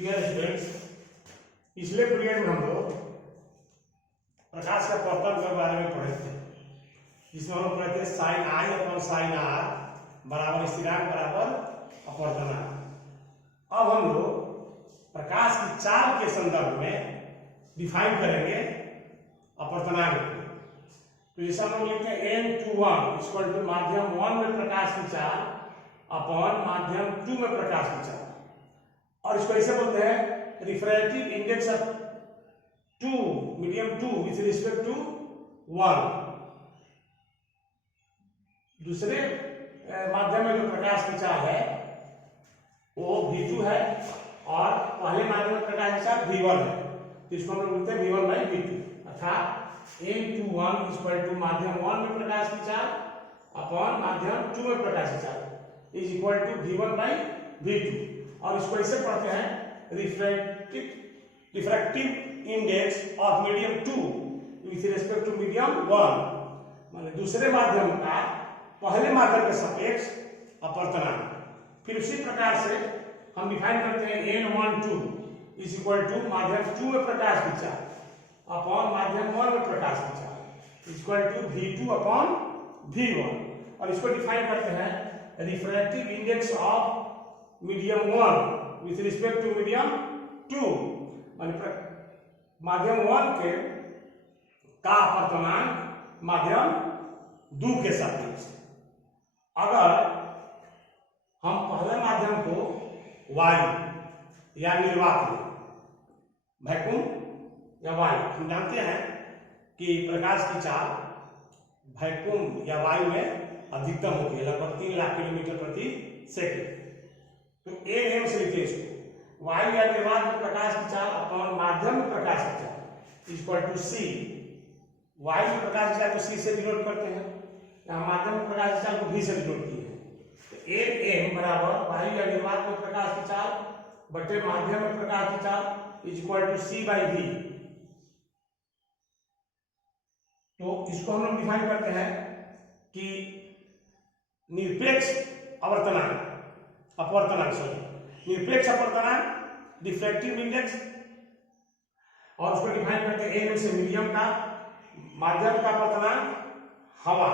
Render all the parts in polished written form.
Dear students, पिछले period में हम लोग प्रकाश के अपवर्तन के बारे में पढ़े थे, जिसमें हम लोग पढ़े थे sine i upon sine r बराबर स्थिरांक बराबर अपवर्तनांक। अब हम लोग प्रकाश की चाल के संदर्भ में डिफाइन करेंगे अपवर्तनांक को। तो जैसे हम लोग लिखते हैं n/1 इक्वल टू माध्यम 1 में प्रकाश की चाल अपॉन माध्यम 2 में प्रकाश की चाल, और इसको ऐसे बोलते हैं refractive index of 2 medium 2 with respect to 1। दूसरे माध्यम में जो प्रकाश की चाल है वो v2 है और पहले माध्यम में प्रकाश की चाल v1 है, तो इसको हम लोग बोलते हैं v1/v2, अर्थात n/1 इक्वल टू माध्यम 1 में प्रकाश की चाल अपॉन माध्यम 2 में प्रकाश की चाल इज इक्वल टू v1/v2। और इसको ऐसे पढ़ते हैं refractive index of medium 2 with respect to medium 1, माने दूसरे माध्यम का पहले माध्यम के सापेक्ष अपवर्तनांक। फिर उसी प्रकार से हम डिफाइन करते हैं n/2 इज इक्वल टू माध्यम 2 में प्रकाश की चाल अपॉन माध्यम 1 में प्रकाश की चाल इक्वल टू v2/v1, और इसको डिफाइन करते हैं refractive index of medium 1 with respect to medium 2, माने माध्यम 1 के का अपवर्तनांक माध्यम 2 के सापेक्ष। अगर हम पहले माध्यम को वायु या निर्वात में, वैक्यूम या वायु, हम जानते हैं कि प्रकाश की चाल वैक्यूम या वायु में अधिकतम होती है, लगभग 3 लाख किलोमीटर प्रति सेकंड। तो am से लिखते हैं इसको, वायु या निर्वात में प्रकाश की चाल अपॉन माध्यम में प्रकाश की चाल इक्वल टू c। वायु में प्रकाश की चाल को c से डिनोट करते हैं, यहाँ माध्यम में प्रकाश की चाल को v से डिनोट किए हैं। तो am बराबर वायु या निर्वात में प्रकाश की चाल बटे माध्यम में प्रकाश की चाल इक्वल टू c/v। तो इसको हम लोग डिफाइन करते हैं कि निरपेक्ष अपवर्तनांक निरपेक्ष अपवर्तनांक रिफ्रैक्टिव इंडेक्स, और उसको डिफाइन करते हैं n से मीडियम का माध्यम का अपवर्तनांक हवा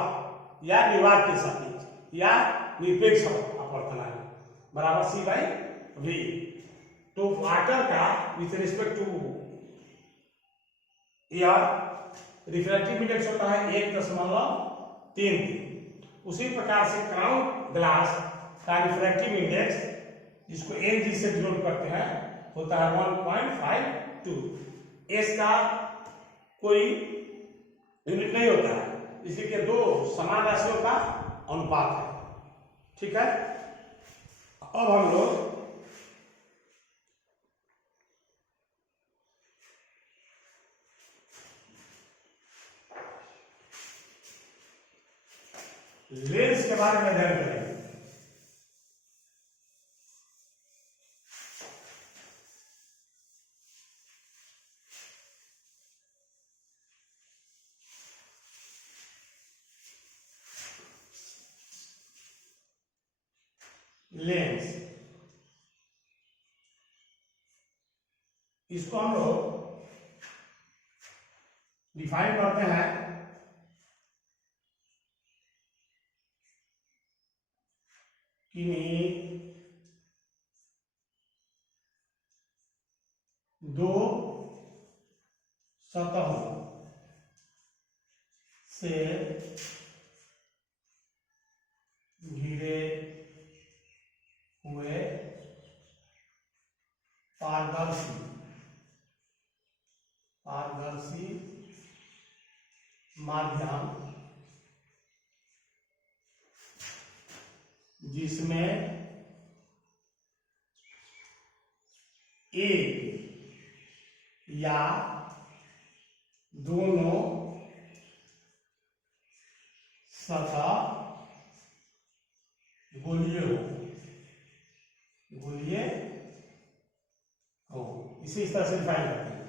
या निर्वात के सापेक्ष या निरपेक्ष अपवर्तनांक बराबर c/v। तो वाटर का with respect to air refractive index होता है 1.33। उसी प्रकार से क्राउन ग्लास का रिफ्रैक्टिव इंडेक्स, जिसको Ng से डिनोट करते हैं, होता है 1.52। एस का कोई यूनिट नहीं होता है, इसलिए दो समान राशियों का अनुपात है। ठीक है, अब हम लोग लेंस के बारे में ध्यान करेंगे। लेंस, इसको हम लोग डिफाइन करते हैं किन्हीं दो सतहों से घिरे हुए पारदर्शी माध्यम जिसमें एक या दोनों सतह गोलीय हो, इसे इस तरह से डिफाइन करते हैं।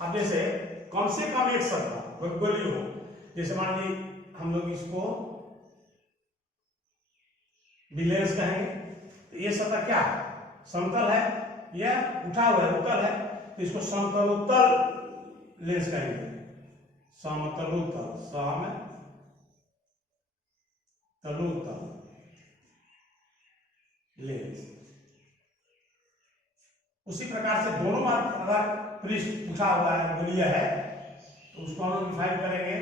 अब जैसे कम से कम एक सतह गोलीय हो, जैसे मान ली हम लोग इसको बिलेंस कहेंगे, तो ये सतह क्या है, समतल है, यह उठा हुआ है, उत्तल है, तो इसको समतलोत्तल लेंस कहेंगे। समतलोत्तल, समतलोत्तल लेंस। उसी प्रकार से दोनों मार्ग अगर पृष्ठ उठा हुआ है, गोलीय है, तो उसको हम लोग डिफाइन करेंगे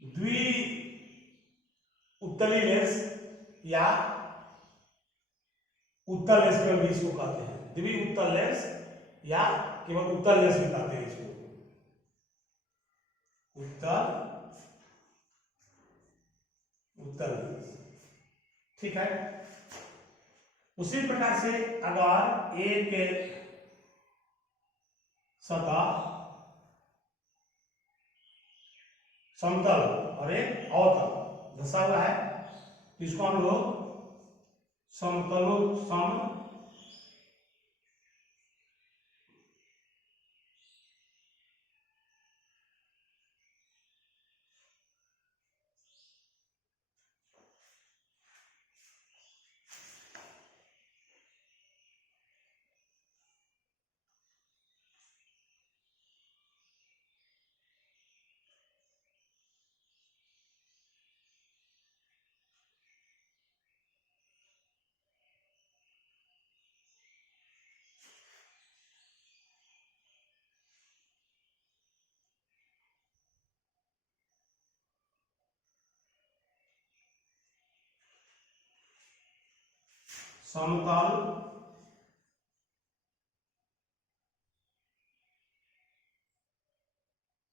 द्वि उत्तली लेंस या उत्तल लेंस केवल भी इसको कहते हैं। द्वि उत्तल लेंस या केवल उत्तल लेंस भी कहते हैं इसको, उत्तल लेंस। ठीक है। उसी प्रकार से अगर एक सतह समतल और एक अवतल धंसा हुआ है, इसको हम लोग समतल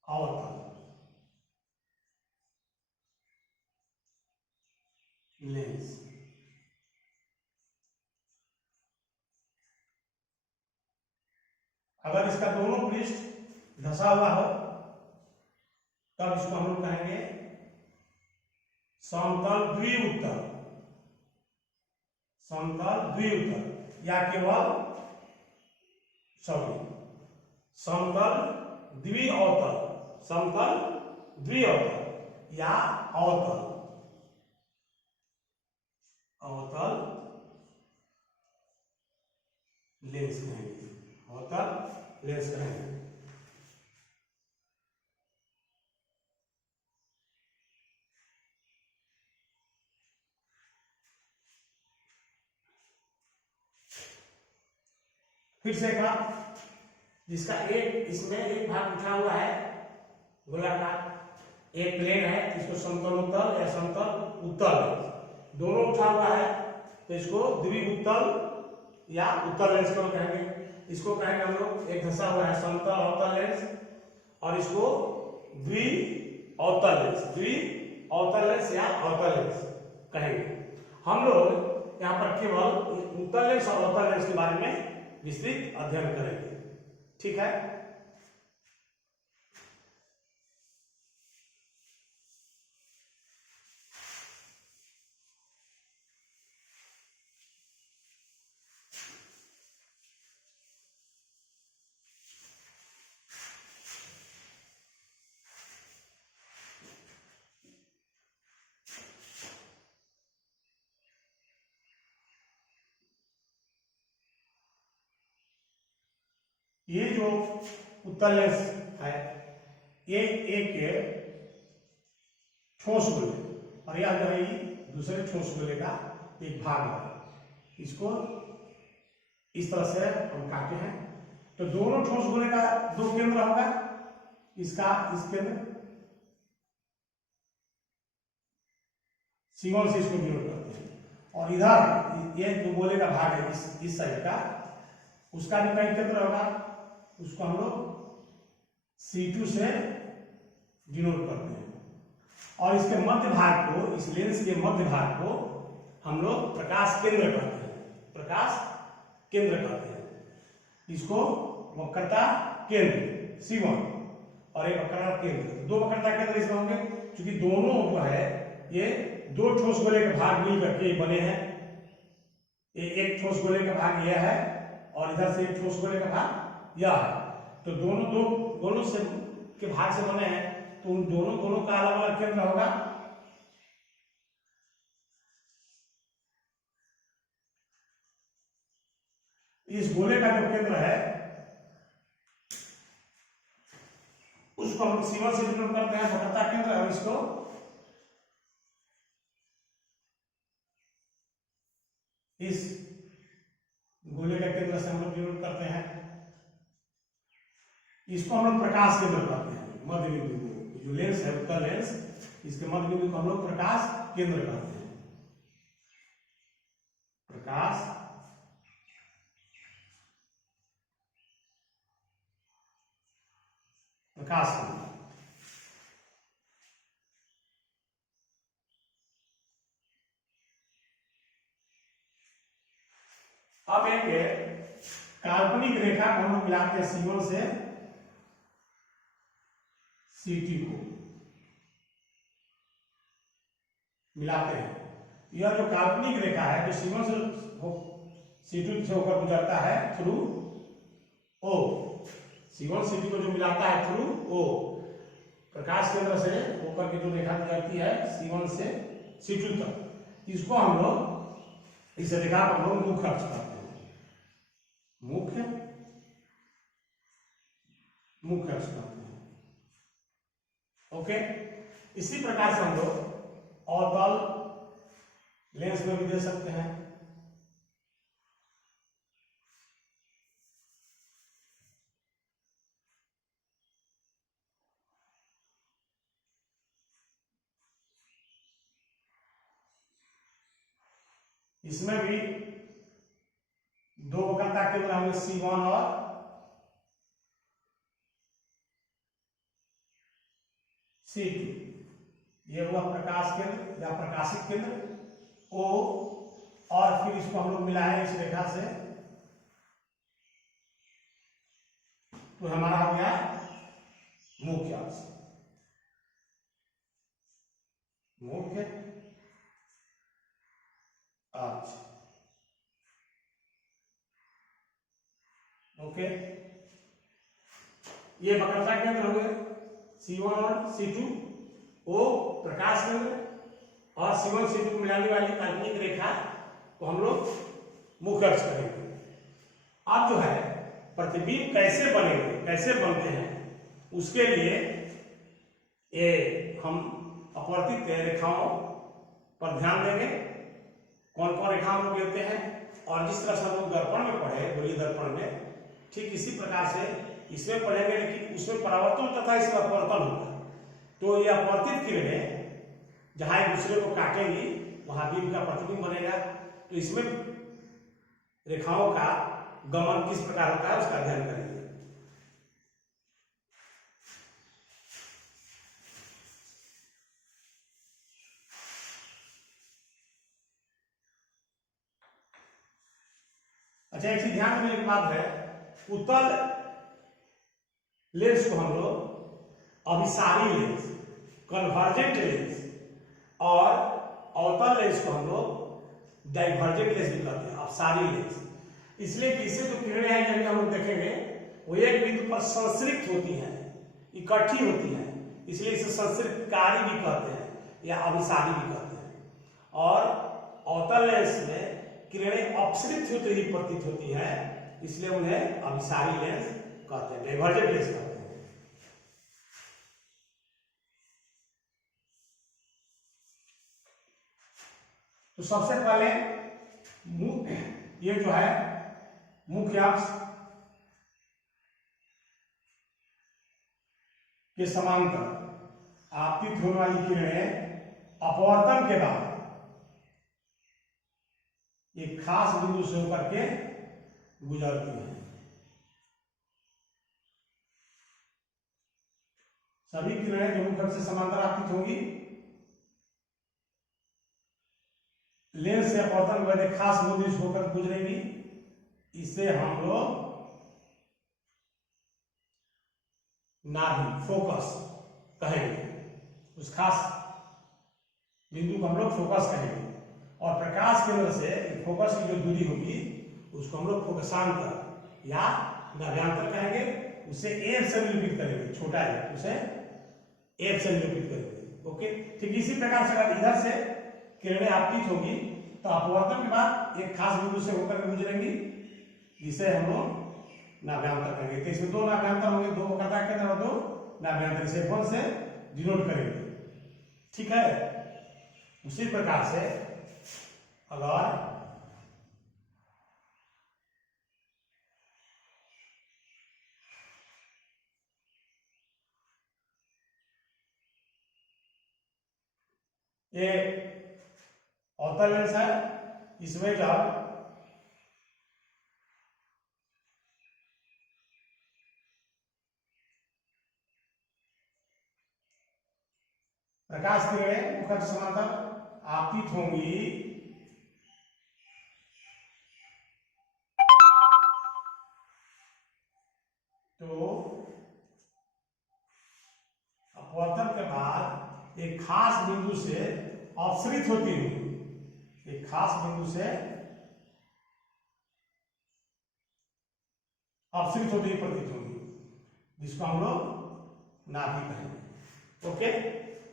अवतल लेंस। अगर इसका दोनों पृष्ठ धंसा हुआ हो तब इसको हम लोग कहेंगे समतल द्विउत्तल, समतल द्विउत्तल या केवल समतल द्विअवतल, समतल द्विअवतल या अवतल लेंस कहेंगे, अवतल लेंस कहेंगे। फिर से एक बार, जिसका एक इसमें एक भाग उठा हुआ है गोलाकार, एक प्लेन है, इसको समतल उत्तल या समतल उत्तल दोनों उठा हुआ है, तो इसको द्विउत्तल या उत्तल लेंस को कहेंगे। इसको कहेंगे हम लोग एक धंसा हुआ है समतल अवतल लेंस, और इसको द्विअवतल लेंस या अवतल लेंस कहेंगे। हम लोग यहाँ पर केवल उत्तल लेंस और अवतल लेंस के बारे में विस्तृत अध्ययन करेंगे। ठीक है। ये जो उत्तल लेंस है, ये एक ठोस गोले और यह जो है दूसरे ठोस गोले का एक भाग है। इसको इस तरह से हम काटे हैं, तो दोनों ठोस गोले का दो केंद्र होगा, इसका इस केंद्र C1 से इसको डिनोट करते हैं, और इधर ये जो गोले का भाग है इस साइड का, उसका भी कई केंद्र होगा, उसको हम लोग C2 से डिनोट करते हैं। और इसके मध्य भाग को, इस लेंस के मध्य भाग को हम लोग प्रकाश केंद्र कहते हैं, प्रकाश केंद्र कहते हैं। इसको वक्रता केंद्र C1 और एक वक्रता केंद्र, दो वक्रता केंद्र इसमें होंगे, क्योंकि दोनों जो है ये दो ठोस गोले के भाग मिल करके बने हैं। एक ठोस गोले का भाग यह है और इधर से एक ठोस गोले का भाग यह है, तो दोनों से के भाग से बने हैं, तो उन दोनों का अलग अलग केंद्र होगा। इस गोले का जो केंद्र है उसको हम C1 से डिनोट करते हैं, वक्रता केंद्र, और इसको इस गोले का केंद्र से हम लोग डिनोट करते हैं। इसको हम लोग प्रकाश केंद्र कहते हैं, मध्य बिंदु को, जो लेंस है उत्तल लेंस, इसके मध्य बिंदु को हम लोग प्रकाश केंद्र कहते हैं, प्रकाश केंद्र। अब एक काल्पनिक रेखा को हम लोग मिलाते हैं C1 से CT को मिलाते हैं। यह जो काल्पनिक रेखा है जो C1 से C2 से होकर गुजरता है थ्रू O, C1 CT को जो मिलाता है थ्रू O, प्रकाश केंद्र से होकर के जो रेखा गुजरती है C1 से C2 तक, इसको हम लोग, इस रेखा को हम लोग मुख्य अक्ष कहते हैं, मुख्य अक्ष कहते हैं। ओके, इसी प्रकार से हम लोग अवतल लेंस में भी दे सकते हैं। इसमें भी दो वक्रता केंद्र होंगे C1 और C2। ये हुआ प्रकाश केंद्र या प्रकाशित केंद्र O, और फिर इसको हम लोग मिलाएं इस रेखा से तो हमारा हो गया मुख्य अक्ष, मुख्य अक्ष। ओके, ये वक्रता केंद्र हो गए C1 और C2, O प्रकाश केंद्र, और C1 C2 को मिलाने वाली काल्पनिक रेखा को हम लोग मुख्य अक्ष करेंगे। अब जो है प्रतिबिंब कैसे बनेंगे, कैसे बनते हैं, उसके लिए ये हम अपवर्तित रेखाओं पर ध्यान देंगे, कौन कौन रेखा हम लोग लेते हैं, और जिस तरह से हम लोग दर्पण में पढ़े, गोलीय दर्पण में, ठीक इसी प्रकार से इसमें पढ़ेंगे, लेकिन उसमें परावर्तन तथा इसमें अपवर्तन होगा। तो ये अपवर्तित किरणें जहां एक दूसरे को काटेंगी वहां बिंब का प्रतिबिंब बनेगा। तो इसमें रेखाओं का गमन किस प्रकार होता है उसका अध्ययन करेंगे। अच्छा, एक चीज ध्यान देने की बात है, उत्तल लेंस को हम लोग अभिसारी लेंस, कन्वर्जेंट लेंस, और अवतल लेंस को हम लोग डाइवर्जेंट लेंस भी कहते हैं, अपसारी लेंस। इसलिए कि इससे जो किरणें हैं जब हम लोग देखेंगे वो एक बिंदु पर संश्रित होती हैं, इकट्ठी होती हैं, इसलिए इसे संश्रितकारी भी कहते हैं या अभिसारी भी कहते हैं। और अवतल लेंस में किरणें अपसरित होती हुई प्रतीत होती है, इसलिए उन्हें अभिसारी लेंस कहते हैं, डाइवर्जेंट लेंस कहते हैं। तो सबसे पहले ये जो है मुख्य अक्ष के समांतर आपतित होने वाली किरणें अपवर्तन के बाद एक खास बिंदु से होकर के गुजरती हैं। सभी किरणें जो मुख्य अक्ष से समांतर आपतित होंगी, लेंस से अपवर्तन के बाद एक खास बिंदु से होकर गुजरेंगी, इसे हम लोग नाभि, फोकस कहेंगे। उस खास बिंदु को हम लोग फोकस कहेंगे। और प्रकाश केंद्र से फोकस की जो दूरी होगी उसको हम लोग फोकसांतर या नाभ्यांतर कहेंगे। उसे एफ से निरूपित करेंगे, छोटा है उसे एफ से निरूपित करेंगे। ओके, ठीक इसी प्रकार से अगर इधर से किरणें आपतित होगी तो अपवर्तन के बाद एक खास बिंदु से होकर गुजरेंगी, जिसे हम लोग नाभ्यंतर करेंगे। तो इसमें दो नाभ्यंतर होंगे, दो वक्रता केंद्र और दो नाभ्यंतर, इसे F1 से डिनोट करेंगे। ठीक है। उसी प्रकार से अगर ये अवतल लेंस है, इसमें जब प्रकाश किरणें मुख अक्ष समांतर आपतित होंगी तो अपवर्तन के बाद एक खास बिंदु से अपसरित होती हुई, एक खास बिंदु से अपसरित होती हुई प्रतीत होगी, जिसको हम लोग नाभि कहेंगे। ओके,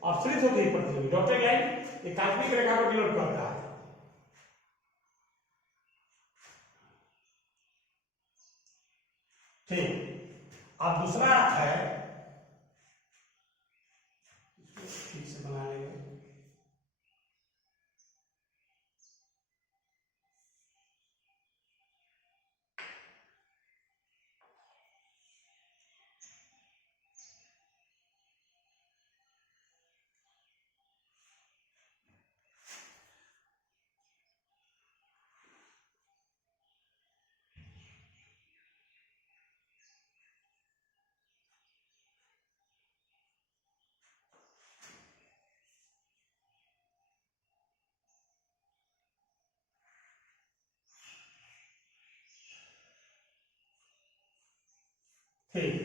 अपसरित होती हुई प्रतीत होगी। डॉटेड लाइन एक काल्पनिक रेखा को डिनोट करता है। ठीक। अब दूसरा है, ठीक से बना लेंगे। ठीक।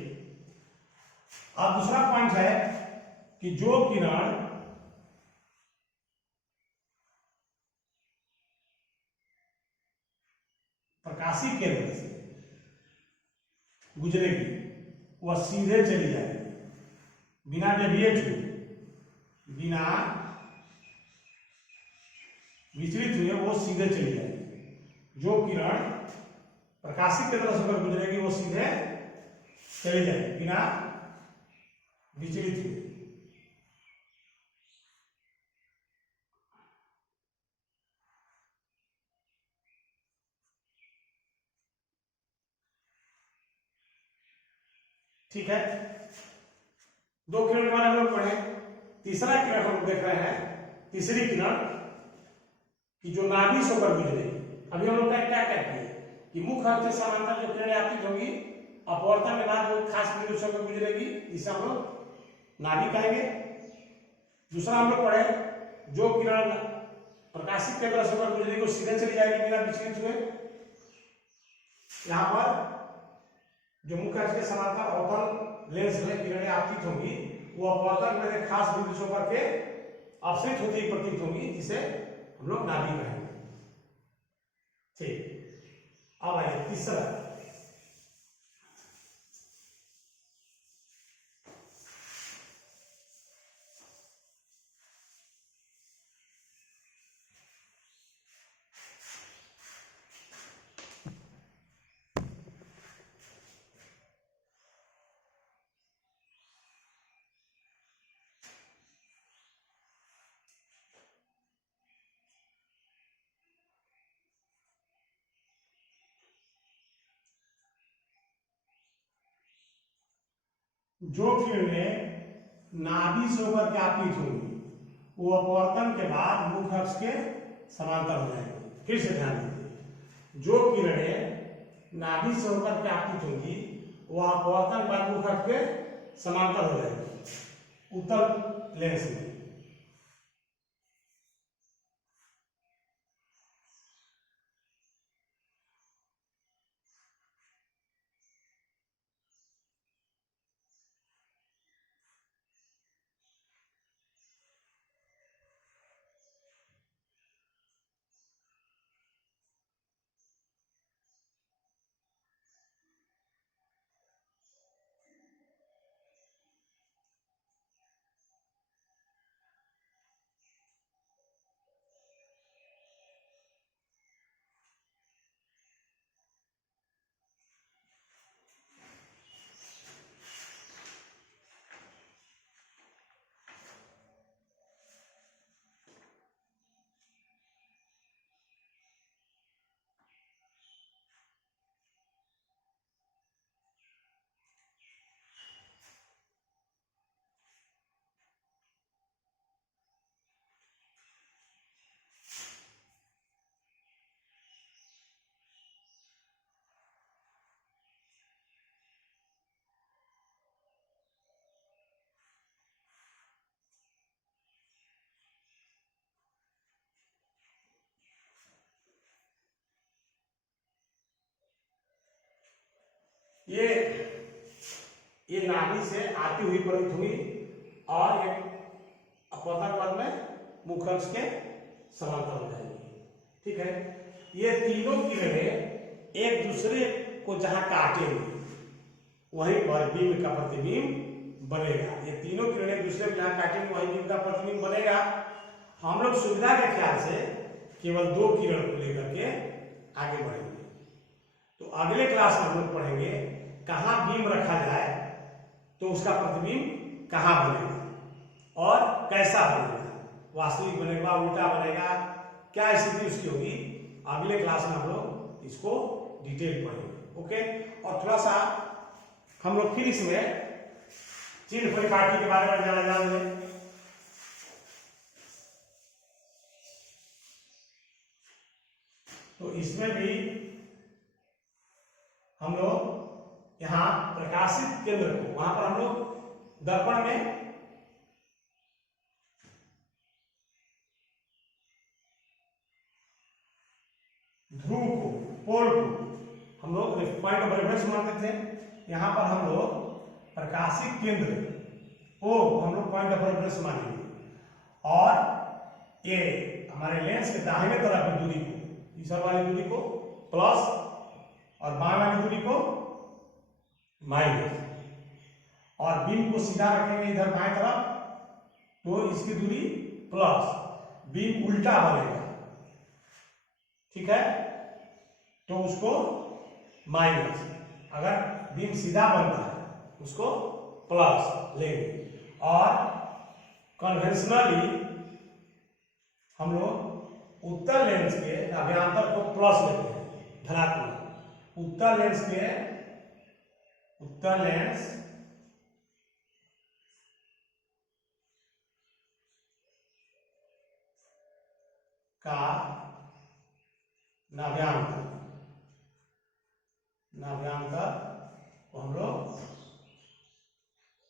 अब दूसरा पॉइंट है कि जो किरण प्रकाशीय केंद्र से गुजरेगी वह सीधे चली जाएगी, बिना डेविएट हुए, बिना विचलित हुए वो सीधे चली जाएगी। जो किरण प्रकाशित केंद्र से होकर गुजरेगी वो सीधे चली जाएगी बिना विचलित हुए। ठीक है। दो किरण के बारे में हम लोग पढ़े। तीसरा किरण हम देख रहे हैं, तीसरी किरण कि जो नाभि से होकर गुजरेगी। अभी हम लोग क्या कहते हैं कि मुख अक्ष से समांतर जो किरणें आपतित होगी, अपवर्तन के बाद जो खास बिंदु से होकर गुजरेगी, इसे हम लोग नाभि कहेंगे। दूसरा हम लोग पढ़े, जो किरण प्रकाशित केंद्र से होकर गुजरेगी वो सीधे चली जाएगी बिना विचलित हुए। यहाँ पर जो मुख अक्ष के समांतर अवतल लेंस में किरणें आपतित होंगी, वो अपवर्तन में एक खास बिंदु से होकर के अपसरित होती हुई प्रतीत होंगी, जिसे हम लोग नाभि कहेंगे। ठीक। अब आइए तीसरा, जो किरणें नाभि से होकर के आपतित होंगी वो अपवर्तन के बाद मुख अक्ष के समांतर हो जाएंगी। फिर से ध्यान दीजिए, जो किरणें नाभि से होकर के आपतित होंगी वो अपवर्तन के बाद मुख अक्ष के समांतर हो जाएंगी उत्तल लेंस में। ये नाभि से आती हुई परित हुई और एक अपवर्तक पद में मुखअंश के समांतर हो जाएगी। ठीक है, ये तीनों किरणें एक दूसरे को जहां काटेंगे वहीं पर बीम का प्रतिबिंब बनेगा। ये तीनों किरणें एक दूसरे को जहां काटेंगे वहीं बीम का प्रतिबिंब बनेगा। हम लोग सुविधा के ख्याल से केवल 2 किरण को लेकर के आगे बढ़ेंगे। तो अगले क्लास में हम लोग पढ़ेंगे कहाँ बीम रखा जाए तो उसका प्रतिबिंब कहाँ बनेगा और कैसा बनेगा, वास्तविक बनेगा, उल्टा बनेगा, क्या स्थिति उसकी होगी। अगले क्लास में हम लोग इसको डिटेल पढ़ेंगे। ओके, और थोड़ा सा हम लोग फिर इसमें चिन्ह परिपाटी के बारे में जान लें। तो इसमें भी हम लोग यहाँ प्रकाशित केंद्र को वहां पर हम लोग दर्पण में ध्रुव को, पोल को हम लोग पॉइंट ऑफ रेफरेंस मानते थे। यहाँ पर हम लोग प्रकाशित केंद्र को हम लोग पॉइंट ऑफ रेफरेंस मानेंगे और ये हमारे लेंस के दाहिने तरफ की दूरी को, इधर वाली दूरी को प्लस और बाएं वाली दूरी को माइनस, और बीम को सीधा रखेंगे इधर बाएं तरफ तो इसकी दूरी प्लस, बीम उल्टा बनेगा। ठीक है, तो उसको माइनस, अगर बीम सीधा बनता है उसको प्लस लेंगे। और कन्वेंशनली हम लोग उत्तर लेंस के अभ्यंतर को प्लस लेते हैं, धनात्मक। उत्तर लेंस का नाभ्यांतर को हम लोग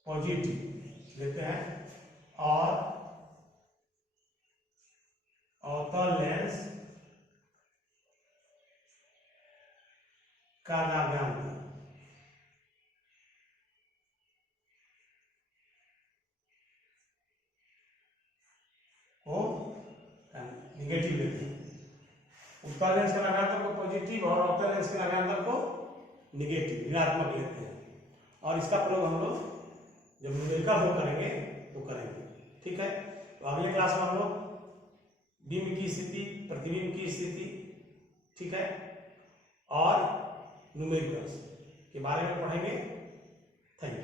पॉजिटिव लेते हैं और अवतल लेंस का नाभ्यांतर को निगेटिव लेते हैं। उत्तर लेंस के नाभ्यांतर को पॉजिटिव और अवतल लेंस के नाभ्यांतर को निगेटिव, ऋणात्मक लेते हैं। और इसका प्रयोग हम लोग जब न्यूमेरिकल हल करेंगे तो करेंगे। ठीक है, तो अगले क्लास में हम लोग बिंब की स्थिति, प्रतिबिंब की स्थिति, ठीक है, और न्यूमेरिकल्स के बारे में पढ़ेंगे। Thank you.